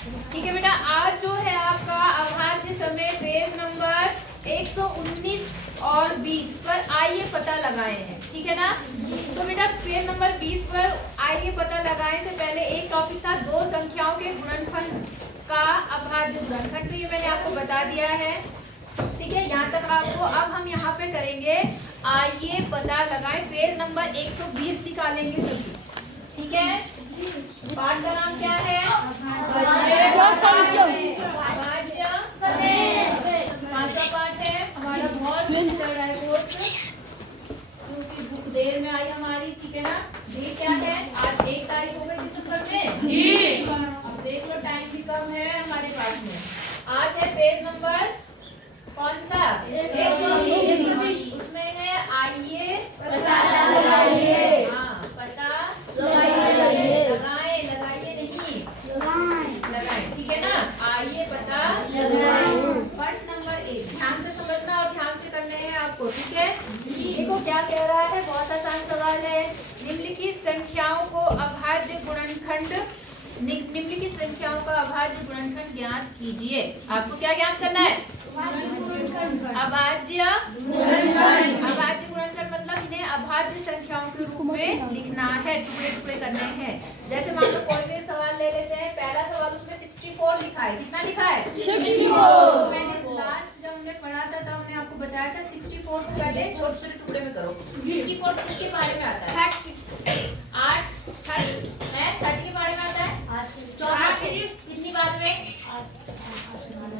ठीक है बेटा, आज जो है आपका अभाज्य समय पेज नंबर 119 और 20 पर आइए पता लगाए हैं। ठीक है ना। तो बेटा पेज नंबर 20 पर आइए पता लगाए से पहले एक टॉपिक था दो संख्याओं के गुणनफल का अभाज्य गुणनखंड। ये मैंने आपको बता दिया है। ठीक है, यहाँ तक आपको। अब हम यहाँ पे करेंगे आइए पता लगाएं। पेज नंबर 120 निकालेंगे सभी। ठीक है, पाठ का नाम क्या है? पांचवा पाठ है हमारा। बहुत चल रहा है कोर्स क्योंकि बुक देर में आई हमारी। ठीक है ना। ये क्या है, आज 1 तारीख हो गई दिसंबर में जी। अब देख लो टाइम भी कम है हमारे पास में। आज है पेज नंबर कौन सा? 120। उसमें है आइए पता लगाइए। हाँ, पता लगाइए, लगाइए नहीं लगाएं। ठीक है ना। आइए पता लगाएं। पाठ नंबर 1 ध्यान से समझना और ध्यान से करने हैं आपको। ठीक है। देखो क्या कह रहा है, बहुत आसान सवाल है। निम्नलिखित संख्याओं को अभाज्य गुणनखंड निम्नलिखित संख्याओं का अभाज्य गुणनखंड ज्ञात कीजिए। आपको क्या ज्ञात करना है? अभाज्य गुणनखंड। अभाज्य गुणनखंड मतलब इन्हें अभाज्य संख्याओं के रूप में लिखना है, टुकड़े टुकड़े करने हैं। जैसे मान लो कोई भी सवाल ले लेते हैं। पहला सवाल उसमें 64 लिखा है। कितना लिखा है? 64। मैंने लास्ट जब हमने पढ़ा था तब हमने आपको बताया था 64 को पहले छोटे छोटे टुकड़े में करो। 64 किसके बारे में आता है? 8 30 के बारे में आता है। 64 कितनी बार में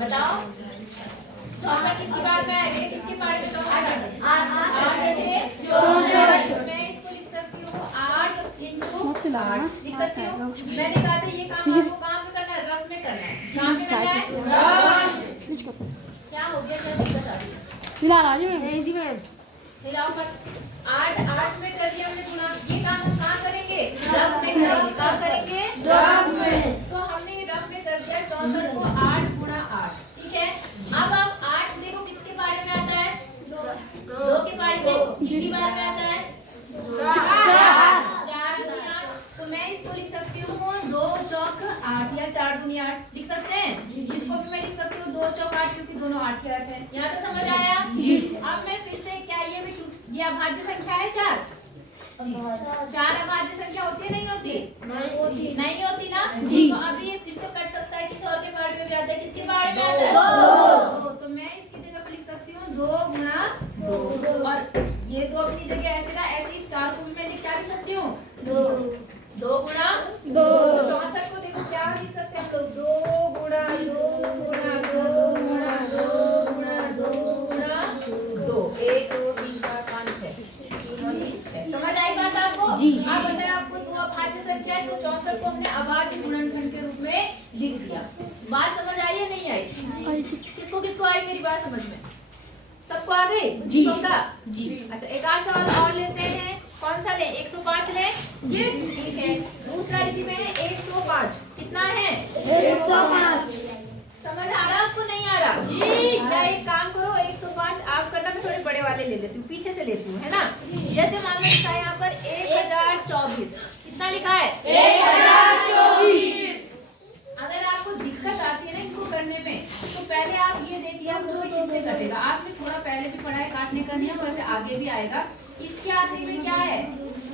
बताओ? 64 कितनी बार में आएगा? किसके बारे में? 64 मैं इसको लिख सकती हूँ 8 × 8 लिख सकती हूँ। मैंने कहा था ये काम आपको कहाँ पे करना है? रफ में करना है। कहाँ पे करना है? क्या हो गया, क्या दिक्कत आ रही है? हिलाओ मत। 8 में कर दिया हमने गुणा। ये काम हम कहाँ करेंगे? रफ में करेंगे। कहाँ करेंगे? रफ में। तो हमने रफ में कर दिया 64 को 8 × 8। ठीक है। अब 8 देखो किसके बारे में आता है? 2 के बारे में। किसके बारे में आता है? 4 × 8। तो मैं इसको लिख सकती हूँ 2 चौक 8 या 4 × 8 लिख सकते हैं। इसको भी मैं लिख सकती हूँ 2 चौक 8 क्योंकि दोनों 8 के 8 है। यहाँ तक समझ आया? अब मैं फिर से क्या ये अभाज्य संख्या है 4? 4 अभाज्य संख्या होती है नहीं होती? नहीं होती ना। तो अभी ये फिर से कट सकता है। किसी और के बारे में भी आता है। किसके बारे में आता है? 2। तो मैं इसकी जगह पे लिख सकती हूँ 2 × 2। और ये 2 अपनी जगह ऐसे ना, ऐसे इस 4 को भी मैं क्या लिख सकती हूँ? 2 × 2। 64 को देखो क्या लिख सकते हैं हम लोग? 2 × 2 × 2 × 2 × 2 × 2 1 2 3 4 5 6। समझ आई बात आपको? अब अगर आपको 2 अभाज्य संख्या है तो 64 को हमने अभाज्य गुणनखंड के रूप में लिख दिया। बात समझ आई या नहीं आई? किसको किसको आई मेरी बात समझ में? सबको आ गई? जी। अच्छा, एक आध सवाल और लेते हैं। कौन सा ले? 105 ले। ठीक है। दूसरा इसी में है 105। कितना है? 105। समझ आ रहा आपको? नहीं आ रहा? जी। क्या एक काम करो, 105 आप करना, मैं थोड़े बड़े वाले ले लेती हूँ, पीछे से लेती हूँ, है ना। जैसे मान लो लिखा है यहाँ पर 1024। कितना लिखा है? 1024। अगर आपको दिक्कत आती है ना इनको करने में, तो पहले आप ये देख लिया करो किससे कटेगा। आपने थोड़ा पहले भी पढ़ा है काटने का नियम, वैसे आगे भी आएगा। इसके आखिरी में क्या है?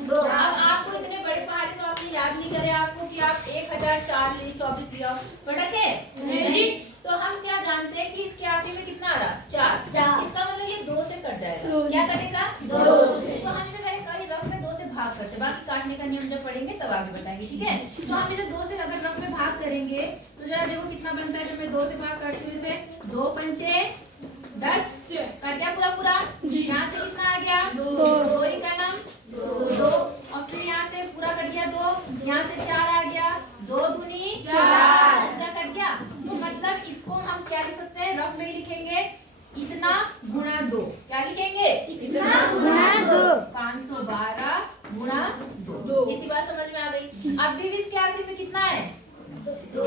2। अब आपको इतने बड़े पहाड़ तो आपने याद नहीं करे आपको कि आप 1024 लिया पटके नहीं। तो हम क्या जानते हैं कि इसके आखिरी में कितना आ रहा? 4। इसका मतलब ये 2 से कट जाएगा। क्या कटेगा? 2 से। तो हम इसे पहले कहीं रफ में 2 से भाग करते, बाकी काटने का नियम जब पढ़ेंगे तब आगे बताएंगे। ठीक है। तो हम इसे 2 से अगर रफ में भाग करेंगे तो जरा देखो कितना बनता है। जब मैं 2 से भाग करती हूँ इसे, 2 पंचे 10 कट गया पूरा। यहाँ से कितना आ गया? 2 ही का नाम 2। और फिर यहाँ से पूरा कट गया 2। यहाँ से 4 आ गया। 2 दूनी 4 पूरा कट गया। तो मतलब इसको हम क्या लिख सकते हैं? रफ में लिखेंगे इतना गुणा 2। क्या लिखेंगे? इतना गुणा 2। 512 × 2। इतनी बात समझ में आ गई? अब भी इसके आखिरी में कितना है? 2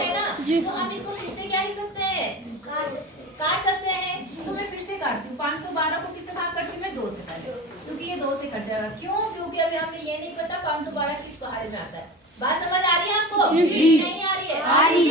है ना। तो हम इसको फिर से क्या लिख सकते हैं? काट सकते हैं। तो मैं फिर से काटती हूँ। 512 को किससे भाग करती हूँ मैं? 2 से पहले, क्योंकि ये 2 से कट जाएगा। क्यों? क्योंकि अभी हमें ये नहीं पता 512 किस पहाड़े में आता है। बात समझ आ रही है आपको? नहीं आ रही है? आ रही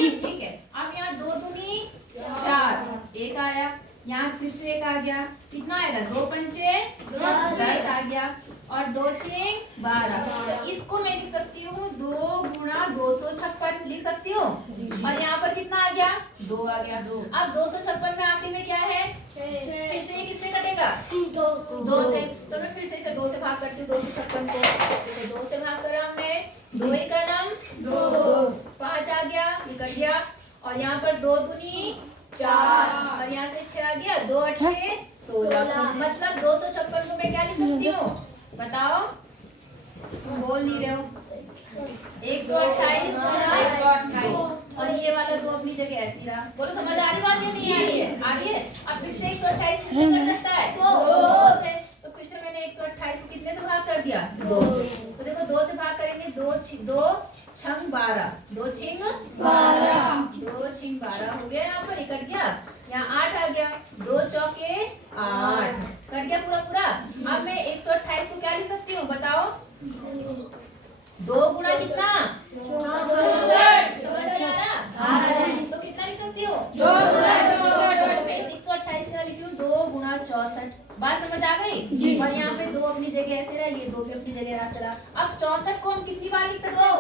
यहाँ फिर से एक आ गया, कितना आएगा? 2 पंचे 10 आ गया और 2 छींग 12। तो इसको मैं लिख सकती हूँ 2 गुणा 256 लिख सकती हूँ। और यहाँ पर कितना आ गया? 2 आ गया। अब 256 में आखिर में क्या है? फिर से किससे कटेगा? 2 से। तो मैं फिर से इसे 2 से भाग करती हूँ 256 को। 2 से भाग करा हमने, 2 का नाम 2, 5 आ गया, ये कट गया। और यहाँ पर 2 दूनी 4 और यहाँ से 6 आ गया, 2 8 16। मतलब 256 को मैं क्या लिख सकती हूँ? बताओ, बोल नहीं रहे हो। 128 और ये वाला 2 अपनी जगह ऐसी रहा। बोलो समझ आ रही बात या नहीं आ रही है? आ रही है। अब फिर से 128 किससे कर सकता है? 2 से। तो फिर से मैंने 128 को कितने से भाग कर दिया? 2। तो देखो 2 से भाग करेंगे, 2 छींग 12, 2 छींग 12 हो गया। यहाँ पर कट गया, यहाँ 8 आ गया, 2 चौके 8 कट गया पूरा। अब मैं 128 को क्या लिख सकती हूँ? बताओ। 2 गुणा कितना? 64। तो कितना लिख सकती हूँ? 128 का लिखी हूँ 2 गुणा 64। बात समझ आ गई? और यहाँ पे 2 अपनी जगह ऐसे रहा, ये 2 भी अपनी जगह ऐसे रहा। अब 64 को हम कितनी बार लिख सकते हैं? 2।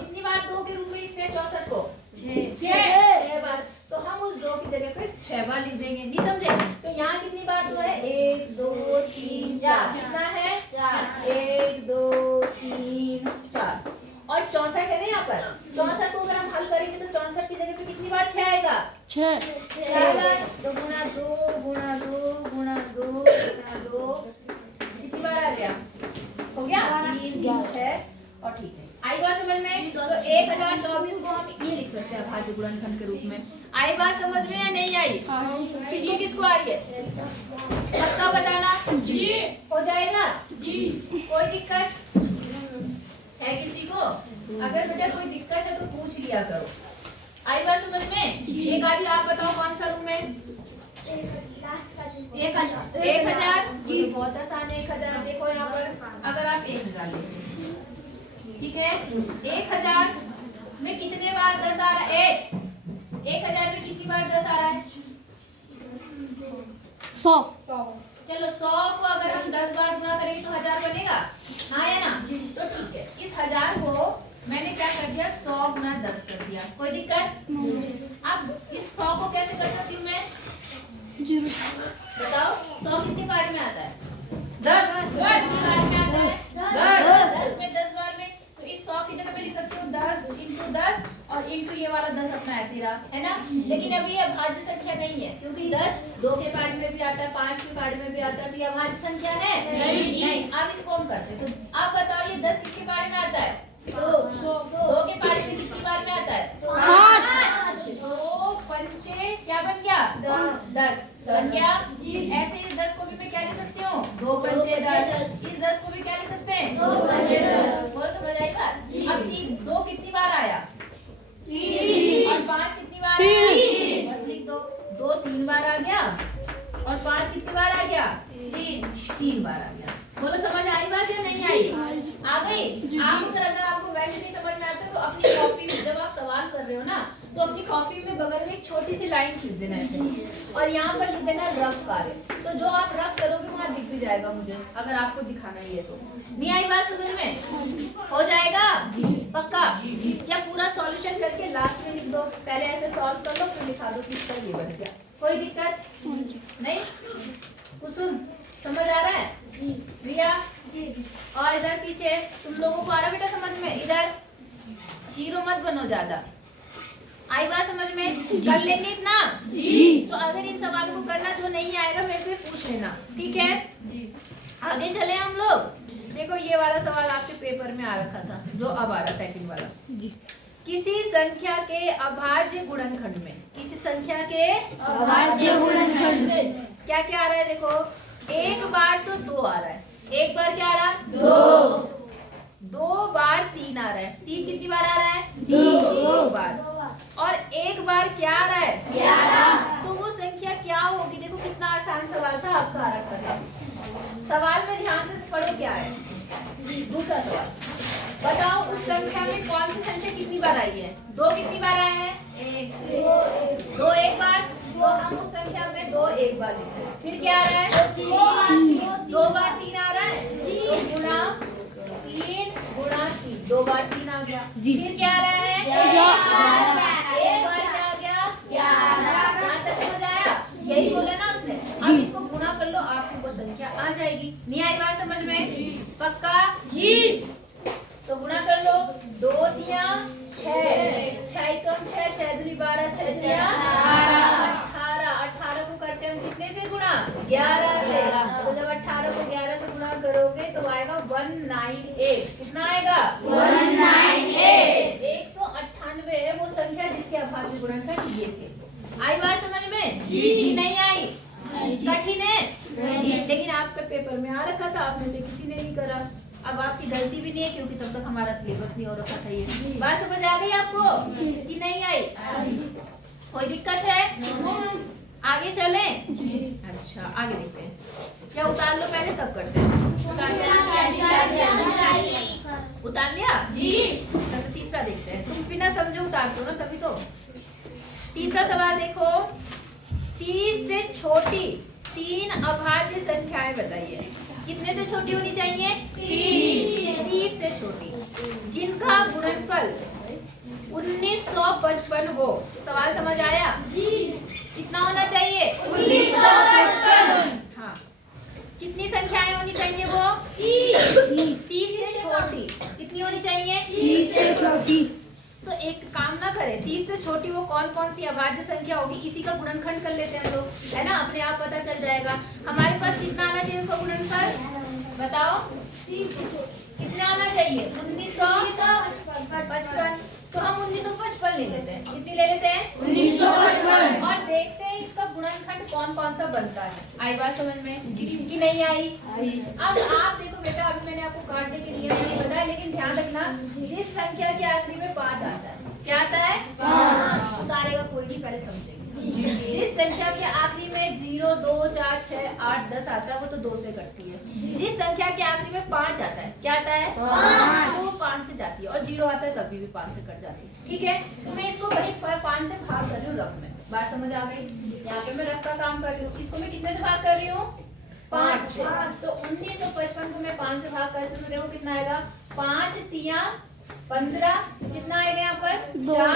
कितनी बार 2 के रूप में लिखते हैं 64 को? 6 बार। तो हम उस 2 की जगह पे 6 बार लिख देंगे। नहीं समझे? तो यहाँ कितनी बार 2 है? 1 2 3 4। कितना है? 1 2 3 4। और 64 है ना यहाँ पर। 64 को अगर हम हल करेंगे तो 64 की जगह पे कितनी बार 6 आएगा? 6 बार। तो गुणा 2 गुणा 2 गुणा 2 गुणा 2 कितनी बार आ गया? हो गया 3 6। और ठीक है, आई बात समझ में? तो 1024 को हम ये लिख सकते हैं अभाज्य गुणनखंड के रूप में। आई बात समझ में या नहीं आई? किसको किसको आ रही है? पक्का बताना। जी हो जाएगा। जी कोई दिक्कत है किसी को? अगर बेटा कोई दिक्कत है तो पूछ लिया करो। आई बात समझ में? एक आदि आप बताओ कौन सा रूम है? 1000। जी बहुत आसान है। 1000 देखो यहाँ पर, अगर आप 1000 लेते, ठीक है, 1000 में कितने बार 10 आ रहा है? 1000 में कितनी बार 10 आ रहा है? 100। चलो 100 को अगर हम 10 बार गुणा करेंगे तो 1000 बनेगा। हाँ या ना? तो ठीक है, इस 1000 को मैंने क्या कर दिया? 100 गुणा 10 कर दिया। कोई दिक्कत? अब इस 100 को कैसे कर सकती हूँ मैं? बताओ 100 किसके बारे में आता है? 10 में आता है। 10 में 10 बार में। तो इस 100 की जगह पे लिख सकती हूँ 10 × 10 और इंटू ये वाला 10 अपना ऐसे ही रहा है ना। लेकिन अभी ये अभाज्य संख्या नहीं है, क्योंकि 10 2 के पार्ट में भी आता है, 5 के पार्ट में भी आता है। तो ये अभाज्य संख्या है नहीं। अब इसको हम करते हैं। तो आप बताओ ये 10 किसके बारे में आता है? 2 के पार्ट में कितनी बार में आता है? 5। 2 पंचे क्या बन गया? 10 बन गया। ऐसे इस 10 को भी मैं क्या लिख सकती हूँ? 2 पंचे 10। इस 10 को भी क्या लिख सकते हैं? 2 पंचे 10। बहुत समझ आई बात? अब 2 कितनी बार आया? 3। और 5 कितनी बार आया? 3। बस लिख दो। 2 3 बार आ गया और 5 कितनी बार आ गया? 3 बार आ गया। बोलो समझ आई बात या नहीं आई? आ गई? आप अगर आपको वैसे नहीं समझ में आता तो अपनी कॉपी में जब आप सवाल कर रहे हो ना, तो अपनी कॉपी में बगल में एक छोटी सी लाइन खींच देना है और यहाँ पर लिख देना रफ कार्य। तो जो आप रफ करोगे वहाँ दिख भी जाएगा मुझे, अगर आपको दिखाना ही है तो। नहीं आई बात समझ में? हो जाएगा पक्का? या पूरा सॉल्यूशन करके लास्ट में लिख दो। पहले ऐसे सॉल्व कर लो फिर लिखा दो किसका ये बन गया। कोई दिक्कत नहीं? कुसुम समझ आ रहा है? रिया जी। और इधर पीछे तुम लोगों को आ रहा बेटा समझ में? इधर हीरो मत बनो ज्यादा। आई बात समझ में? कर लेंगे इतना? जी। तो अगर इन सवालों को करना जो नहीं आएगा मेरे से पूछ लेना, ठीक है? जी। आगे चले हम लोग। देखो ये वाला सवाल आपके पेपर में आ रखा था, जो अब आ रहा सेकंड वाला। जी। किसी संख्या के अभाज्य गुणनखंड में, किसी संख्या के अभाज्य गुणनखंड में क्या क्या आ रहा है? देखो एक बार तो 2 आ रहा है, एक बार क्या आ रहा है? 2 बार 3 आ रहा है। 3 कितनी बार आ रहा है? 2 बार। और एक बार क्या आ रहा है? 11। तो वो संख्या क्या होगी? देखो कितना आसान सवाल था, आपका आ रखा था। सवाल में ध्यान से पढ़ो क्या है। दूसरा सवाल बताओ उस संख्या में कौन सी संख्या कितनी बार आई है? 2 कितनी बार आया है? 1। 2 एक बार। तो हम उस संख्या में 2 एक बार लिखते हैं। फिर क्या आ रहा है? 2 बार 3 आ रहा है, तो गुणा 3 गुणा 3, 2 बार 3 आ गया। फिर क्या आ रहा है? 1 बार क्या आ गया? 11। यहाँ तक समझ आया? यही बोला ना उसने। अब इसको गुणा कर लो, आपको वो संख्या आ जाएगी। नहीं आई बात समझ में? पक्का? तो गुणा कर लो, 2 तिया 6, 6 तो 6, 6 दूनी 12, 6 तिया 18, 18 को करते हैं हम कितने से गुणा? 11 से। तो जब 18 को 11 से गुणा करोगे तो आएगा 198। कितना आएगा? 198। 198 है वो संख्या जिसके अभाज्य गुणनखंड ये थे। आई बात समझ में? जी। नहीं आई? कठिन है जी, लेकिन आपके पेपर में आ रखा था, आप में से किसी ने नहीं करा। अब आपकी गलती भी नहीं है क्योंकि तब तक हमारा सिलेबस नहीं हो रखा था। ये बात समझ आ गई आपको कि नहीं आई? कोई दिक्कत है? आगे चलें? अच्छा आगे देखते हैं। क्या उतार लो पहले तब करते हैं। उतार लिया जी? तो तीसरा देखते हैं। तुम बिना समझे उतार दो ना तभी तो। तीसरा सवाल देखो, 30 से छोटी 3 अभाज्य संख्याएं बताइए। कितने से छोटी होनी चाहिए? 30 से छोटी, जिनका गुणनफल 1955 हो। सवाल समझ आया? जी। कितना होना चाहिए? 1955। हाँ, कितनी संख्याएं होनी चाहिए वो? 30 से छोटी। कितनी होनी चाहिए? 30 से छोटी। तो एक काम ना करें, 30 से छोटी वो कौन कौन सी अभाज्य संख्या होगी, इसी का गुणनखंड कर लेते हैं लोग, है ना? अपने आप पता चल जाएगा। हमारे पास कितना आना चाहिए उनका गुणनफल? बताओ कितना आना चाहिए? 1955। तो हम 1955 ले लेते हैं। कितनी ले लेते हैं? 1955। और देखते हैं इसका गुणनखंड कौन कौन सा बनता है। आई बात समझ में कि नहीं आई? अब आप देखो बेटा, अभी मैंने आपको काटने के नियम नहीं बताया, लेकिन ध्यान रखना जिस संख्या के आखिरी में 5 आता है, क्या आता है? 5। उतारेगा कोई नहीं, पहले समझेंगे। जिस संख्या के आखिरी में 0, 2, 4, 6, 8, 10 आता है वो तो 2 से कटती है। जिस संख्या के आखिरी में 5 आता है, क्या आता है? 5। वो 5 से जाती है, और 0 आता है तभी भी 5 से कट जाती है। ठीक है, तो मैं इसको वही 5 से भाग कर रही हूँ रफ में। बात समझ आ गई? यहाँ पे मैं रफ का काम कर रही हूँ। इसको मैं कितने से भाग कर रही हूँ? 5 से। तो 1955 को मैं 5 से भाग करती हूँ तो देखो कितना आएगा? 5 तिया 15। कितना आएगा यहाँ पर? 4।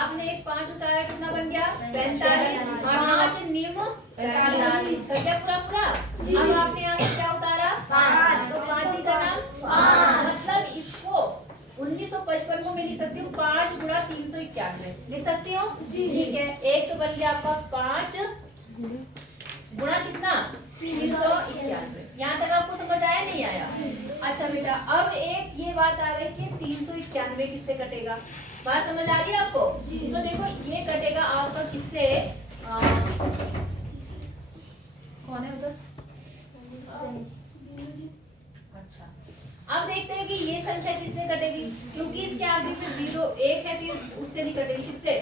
आपने एक 5 उतारा, कितना बन गया? 45। 5 निम 45 कर गया पूरा पूरा। अब आपने यहाँ से क्या उतारा? 5। तो 5 ही का नाम 5। मतलब इसको 1955 को मैं लिख सकती हूँ 5 गुणा 391 लिख सकती हूँ। ठीक है, एक तो बन गया आपका 5 गुणा कितना? 391। यहाँ तक आपको समझ आया नहीं आया? अच्छा बेटा, अब एक ये बात आ गई कि 391 किससे कटेगा। बात समझ आ गई आपको? तो देखो ये कटेगा आपका किससे? कौन है उधर? अच्छा, अब देखते हैं कि ये संख्या किससे कटेगी, क्योंकि इसके आखिरी में 0 1 है, फिर उससे नहीं कटेगी। किससे?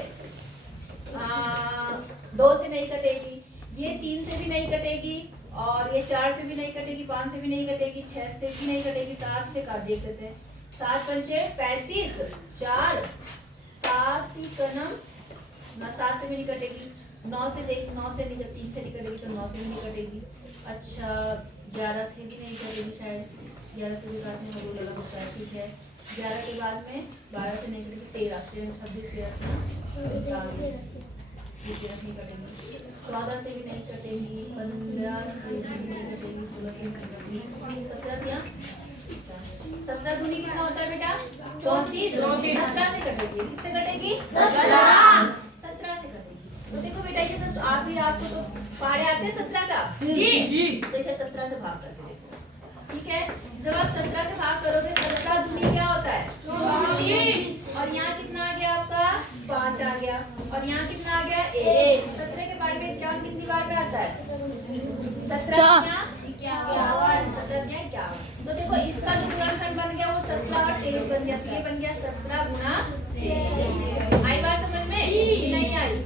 2 से नहीं कटेगी, ये 3 से भी नहीं कटेगी, और ये 4 से भी नहीं कटेगी, 5 से भी नहीं कटेगी, 6 से भी नहीं कटेगी, 7 से काट देते हैं। 7 पंचे 35, 4 7 ही कनम 7 से भी नहीं कटेगी। 9 से देख, 9 से नहीं, जब 3 से नहीं कटेगी तो 9 से भी नहीं कटेगी। अच्छा 11 से भी नहीं कटेगी, शायद 11 से भी काटने में रूल अलग होता है। ठीक है, 11 के बाद में 12 से नहीं कटेगी, 13 से 26 नहीं कटेगी, 14 से भी नहीं कटेगी, 15 से भी नहीं कटेगी, 16 से नहीं कटेगी, 17 दिया 17 दूनी कितना होता है बेटा? 34। 17 से कटेगी। किससे कटेगी? 17 से कटेगी। तो देखो बेटा ये सब आप भी, आपको तो पारे आते हैं 17 का जी। तो इसे 17 से भाग करके देखो। ठीक है, जब आप 17 से भाग करोगे 17 दूनी क्या होता है? 24। और यहाँ कितना आ गया आपका? 5 आ गया, और यहाँ कितना आ गया? 1। 17 के बाद में 51 कितनी बार में आता है? 17 51। 17 51। तो देखो इसका जो गुणनखंड बन गया वो 17 और 23 बन गया, तो ये बन गया 17 गुणा 23। आई बात समझ में? नहीं आई?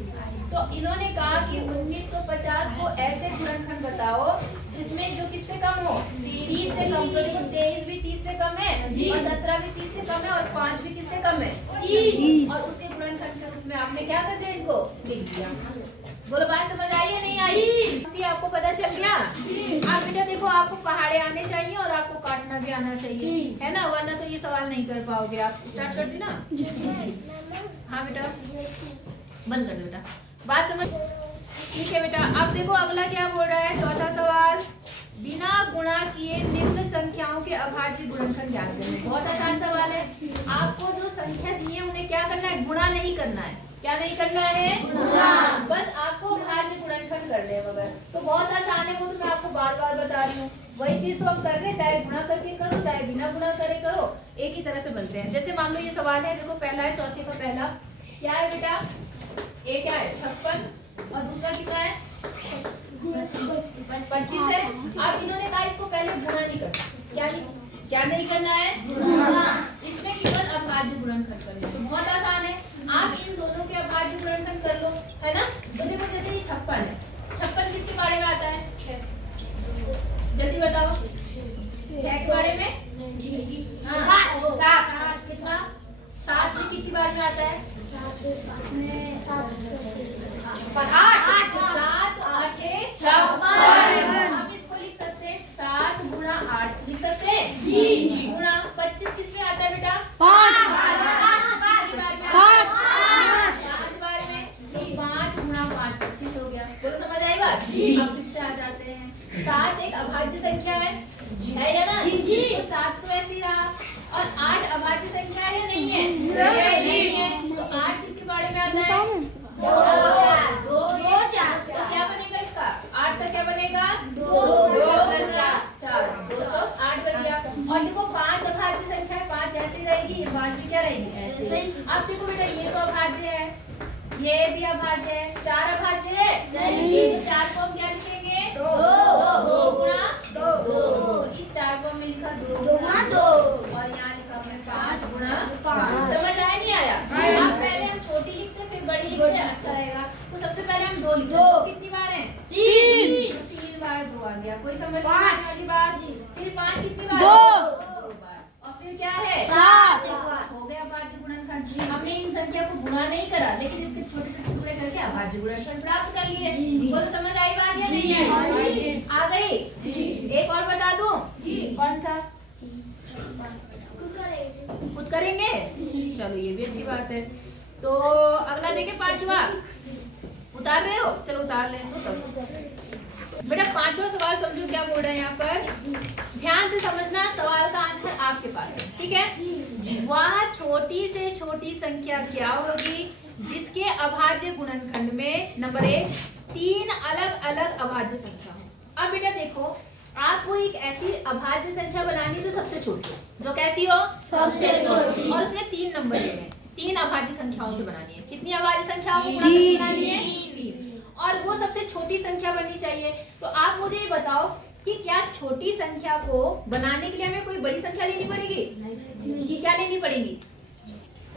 तो इन्होंने कहा कि 1950 को ऐसे गुणनखंड बताओ जिसमें जो किससे कम हो? 30 से कम। तो देखो 23 भी 30 से कम है, और 17 भी 30 से कम है, और 5 भी किससे कम है? 30। और उसके गुणनखंड के रूप में आपने क्या कर दिया? इनको लिख दिया। बोलो बात समझ आई या नहीं आई? जी आपको पता चल गया? आप बेटा देखो आपको पहाड़े आने चाहिए और आपको काटना भी आना चाहिए, है ना, वरना तो ये सवाल नहीं कर पाओगे आप। स्टार्ट कर दी ना? हाँ बेटा बंद कर दो बेटा, बात समझ। ठीक है बेटा, अब देखो अगला क्या बोल रहा है, चौथा सवाल, बिना गुणा किए निम्न संख्याओं के अभाज्य गुणनखंड ज्ञात करें। बहुत आसान सवाल है। आपको जो संख्या दी है उन्हें क्या करना है, गुणा नहीं करना है। क्या नहीं करना है? गुणा। बस आपको अभाज्य गुणनखंड करने हैं मगर, तो बहुत आसान है, वो तो मैं आपको बार बार बता रही हूँ। वही चीज तो हम कर रहे हैं, चाहे गुणा करके करो चाहे बिना गुणा करे करो, एक ही तरह से बनते हैं। जैसे मान लो ये सवाल है, देखो पहला है, चौथे का पहला क्या है बेटा, ए क्या है 56 और दूसरा कितना है 25 है। अब इन्होंने कहा इसको पहले गुणा नहीं करना, क्या नहीं करना है, गुणा। इसमें केवल अभाज्य गुणनखंड करेंगे, तो बहुत आसान है। आप इन दोनों के अभाज्य गुणनखंड कर लो, है ना। तो देखो जैसे ये 56 है, 56 किसके बारे में आता है, जल्दी बताओ, 6 के बारे में, हाँ 7 कितना, 7 किसके बारे में आता है, 8 हम इसको लिख सकते हैं 7 गुणा 8 लिख सकते हैं जी। गुणा 25 किसमें आता है बेटा, 5 बार में, 5 गुणा 5 25 हो गया। बोलो समझ आई बात? अब फिर से आ जाते हैं, 7 एक अभाज्य संख्या है या ना, तो 7 तो ऐसे ही रहा, और 8 अभाज्य संख्या है या नहीं है, नहीं है, तो 8 किसके बारे में आता है, 2। तो क्या बनेगा इसका, 8 का क्या बनेगा, 2 4 2 तो 8 बन गया। और देखो 5 अभाज्य संख्या है, 5 ऐसी रहेगी, ये 5 भी क्या रहेगी, ऐसे। अब देखो बेटा ये तो अभाज्य है, ये भी अभाज्य है, 4 अभाज्य है नहीं, तो 4 को हम क्या लिखेंगे, 2 गुणा 2। इस 4 को हमने लिखा 2 गुणा 2, और यहाँ लिखा हमने 5 गुणा 5। समझ आया नहीं आया? अब पहले हम छोटी लिखते फिर बड़ी लिखते, अच्छा रहेगा। तो सबसे पहले हम 2 लिखते हैं, कितनी बार है, 3 बार 2 आ गया, कोई समझ नहीं आने वाली बात। फिर 5 कितनी बार, 2 बार, और फिर क्या है 7 हो गया अभाज्य गुणनखंड। हमने इन संख्या को गुणा नहीं करा, लेकिन इसके छोटे छोटे टुकड़े करके अभाज्य गुणनखंड प्राप्त कर लिए। बोलो समझ आई बात या नहीं आई? आ गई? एक और बता दूं, कौन सा, खुद करेंगे, चलो ये भी अच्छी बात है। तो अगला देखे 5वां, उतार रहे हो, चलो उतार ले तो तब बेटा 5वां सवाल समझो क्या बोल रहे हैं यहाँ पर, ध्यान से समझना, सवाल का आंसर आपके पास है, ठीक है। वह छोटी से छोटी संख्या क्या होगी जिसके अभाज्य गुणनखंड में नंबर 1 3 अलग अलग अभाज्य संख्या हो। अब बेटा देखो आपको एक ऐसी अभाज्य संख्या बनानी है जो सबसे छोटी हो, जो कैसी हो, सबसे छोटी, और उसमें 3 नंबर लेने, 3 अभाज्य संख्याओं से बनानी है। कितनी अभाज्य संख्याओं को बनानी है, 3, और वो सबसे छोटी संख्या बननी चाहिए। तो आप मुझे ये बताओ कि क्या छोटी संख्या को बनाने के लिए हमें कोई बड़ी संख्या लेनी पड़ेगी, क्या लेनी पड़ेगी,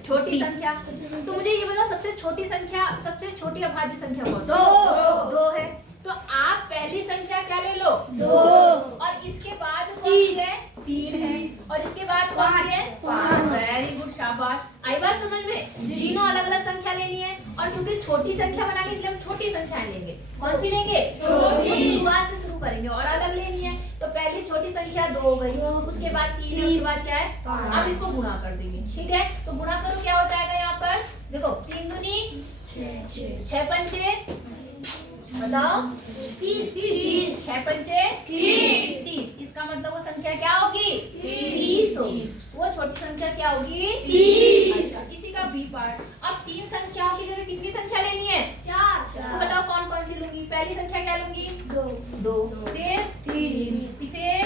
छोटी संख्या। तो मुझे ये बताओ सबसे छोटी संख्या, सबसे छोटी अभाज्य संख्या कौन, 2 है। तो आप पहली संख्या क्या ले लो, 2, और इसके बाद कौन सी है, 3 है, और इसके बाद कौन सी है, 5। वेरी गुड, शाबाश। आई बात समझ में? तीनों अलग अलग संख्या लेनी है, और क्योंकि छोटी संख्या बनानी इसलिए हम छोटी संख्याएं लेंगे। कौन सी लेंगे, छोटी, शुरुआत से शुरू करेंगे और अलग लेनी है। तो पहली छोटी संख्या 2 हो गई, उसके बाद 3, उसके बाद क्या है 5। अब इसको गुणा कर देंगे, ठीक है। तो गुणा करो, क्या हो जाएगा यहाँ पर, देखो 3 दूनी 6 पंचे, बताओ 30, 6 पंचे 30। इसका मतलब वो संख्या क्या होगी, 30 होगी। वो छोटी संख्या क्या होगी, 30। इसी का बी पार्ट। अब 3 संख्याओं की जगह कितनी संख्या लेनी है, 4। तो बताओ कौन कौन सी लूंगी, पहली संख्या क्या लूंगी, 2, फिर 3, फिर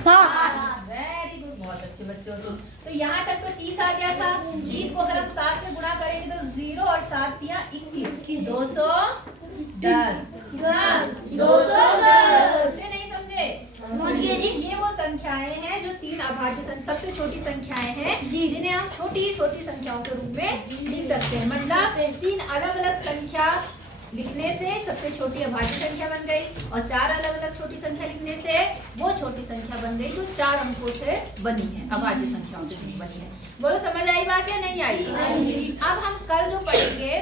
7। वेरी गुड, बहुत अच्छे बच्चों। तो यहाँ तक तो 30 आ गया था। 30 को अगर हम 7 से गुणा करेंगे तो 0 और 7 दिया 21, 210। 210 से नहीं समझे, ये वो संख्याएं हैं जो 3 अभाज्य सबसे छोटी संख्याएं हैं जिन्हें हम छोटी छोटी संख्याओं के रूप में लिख सकते हैं। मतलब 3 अलग अलग संख्या लिखने से सबसे छोटी अभाज्य संख्या बन गई, और 4 अलग अलग छोटी संख्या लिखने से वो छोटी संख्या बन गई जो 4 अंकों से बनी है, अभाज्य संख्याओं से बनी है। बोलो समझ आई बात या नहीं आई? अब हम कल जो पढ़ेंगे